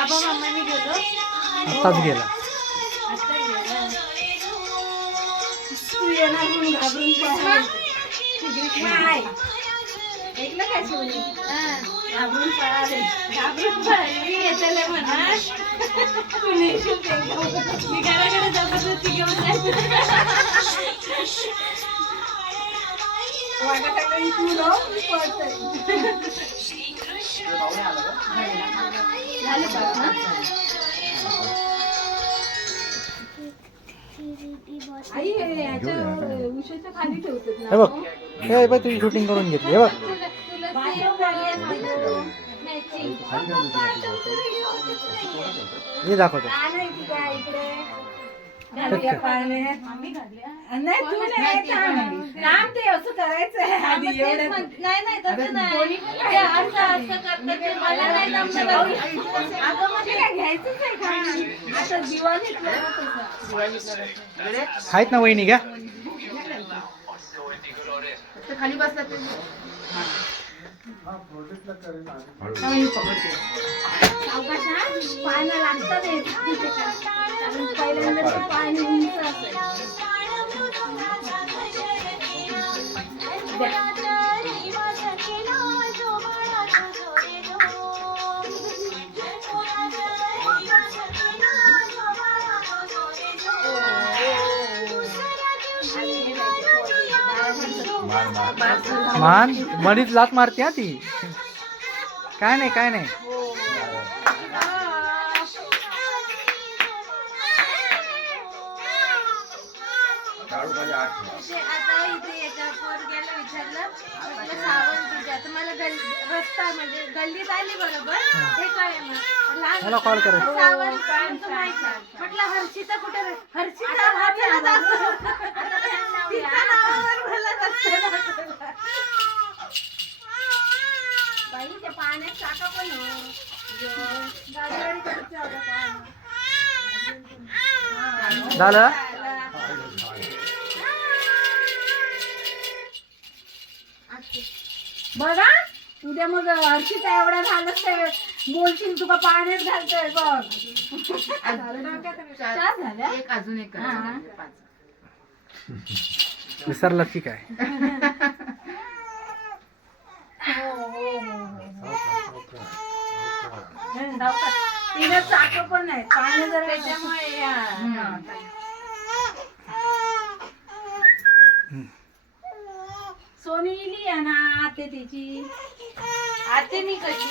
आबा मामाने गेलो आत्ताच गेला. आता गेला. तू येणार म्हणून घाबरून पळाली. नाही ऐकलं काय शिवली? घाबरून पळाले. घाबरून पळाली येतले म्हणा. तू नेशील ते मी घराकडे जबरदस्ती घेऊन जायचं. वागाटाकडे तू राहू मी पळतोय. झाली का ना? आई याच्या उशाच्या खाली ठेवतात ना. हे बघ, हे बाई तुझी शूटिंग करून घेतली. हे बघ, हे दाखवतो. नाही तू नाही ते असं करायचंय आधी एवढं. नाही तसं नाही. ते असं करतात ते मला नाही जमलं. अगं म्हणजे काय घ्यायचंच आहे का? आता दिवाळीतलं आहेत ना वहिनी घ्या. खाली बसला ते पानं लागतात पहिल्यांदा पाणी उंच असेल. मान मडीत लात मारते हा ती. काय नाही काय नाही. आता इथे एका पोरग्याला विचारलं म्हटलं सावंत तुझ्या तर मला रस्ता म्हणजे गल्लीत आली बरोबर हे काय मग मला कॉल करा. सावंत म्हटलं हर्षिता कुठे हर्षिता बाई त्या पाण्यात टाका पण झालं. बघा उद्या मग हर्षिता एवढा झालं ते बोलशील तुका पाण्यात घालतोय बघ. चार झाल्या एक अजून एक विसरला की काय. तिला चाक पण नाही पाणी जरा त्याच्यामुळे सोनी इली आहे ना आते तिची आते मी कशी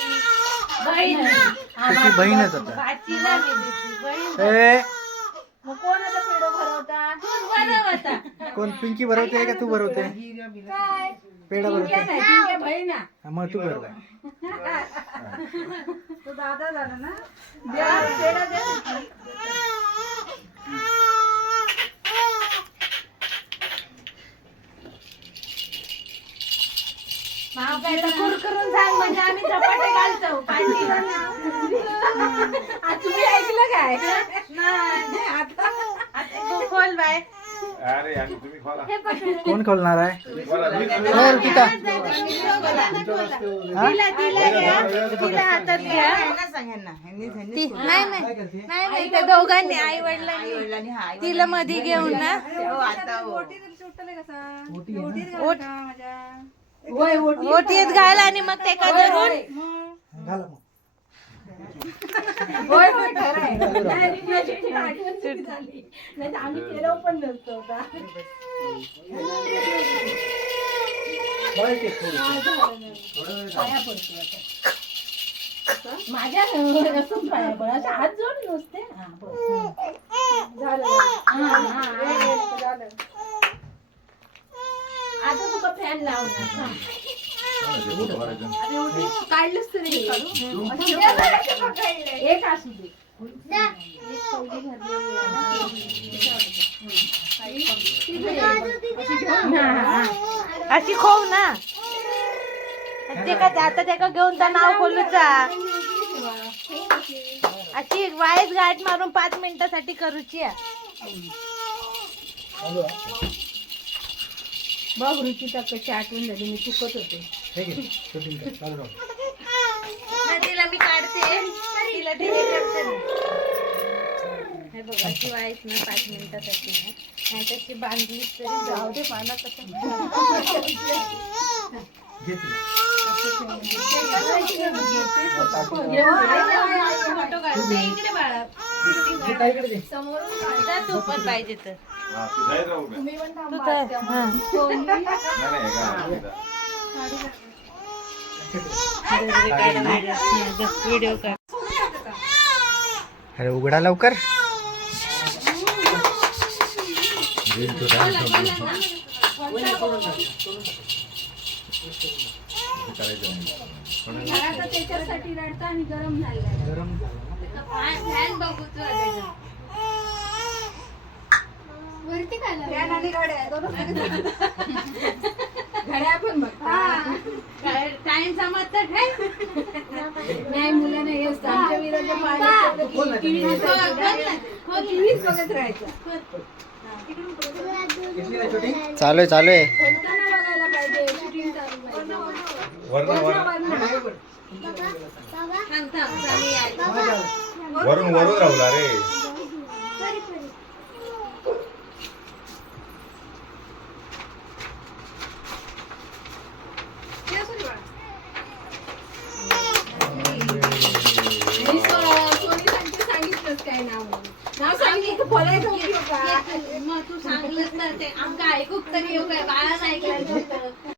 बहीण त्याची बहीणच आता. बाचीला गेली बहीण. ए, मग कोण आता पेढो भरवता? तूच भरवता. कोण पिंकी भरवते का तू भरवते? काय पेढा पिंक्या भरवते. नाही, पिंक्या बहीण आहे. हा, मग तू भरव. तो दादा झाला ना. द्या पेढा द्या. कुरकुरून सांग म्हणजे आम्ही झपाटे घालतो. तुम्ही ऐकलं काय? नाही आता खोल बाय. अरे आणि तुम्ही खोला. कोण खोलणार आहे? हो, ऋतिका. तिला हातात घ्या. नाही त्या दोघांनी आई वडिलांनी तिला मध्ये घेऊन ना. ओटीत घाल आणि मग ते का धरून घाला मग. होय होय खरं आहे. नाही, मी अशी आठवण झाली. नाही तर आम्ही केलं पण नसतो आता. पाया पडतो आता. माझ्या असं पाया पड अशा हात जोड नुसते. झालं झालं. आता तुका फॅन लावणार काढलंच तरी एक असू दे. अशी खोव ना ते का आता त्या घेऊन तर नाव खोलूचा अशी वाईस गाठ मारून 5 मिनिटासाठी करूची. बघ रुचिता कशी आठवण झाली. मी चुकत होते. हे घे, shooting कर. चालू राहू. तिला मी काढते. तिला तिला डिले करते ना. हे बघा ती वाईस ना 5 मिनिटासाठी ना नाही तशी बांधलीच तरी जाऊ दे पाना कसं फोटो काढते इकडे बाळा जा तू पण पाहिजे तर हा, तू जाई राहू नये. तू काय हा नाही, नाही, का? व्हिडिओ काढ अरे उघडा लवकर. त्याच्यासाठी रडता आणि गरम झालं फॅन बघू तू वरती काय घड्या पण बघ टाइम समजत काय नाही मुलं नाही असतं आमच्या विरोधात बघत राहायचं चालू आहे. बघायला पाहिजे शूटिंग चालू वरून वरून राहुला रे. सांगितलंच काय नाव सांगितलं बोलायचं मग तू सांगलंच ना ते आमका ऐकूक तरी येऊ काय बाळाच ऐकलं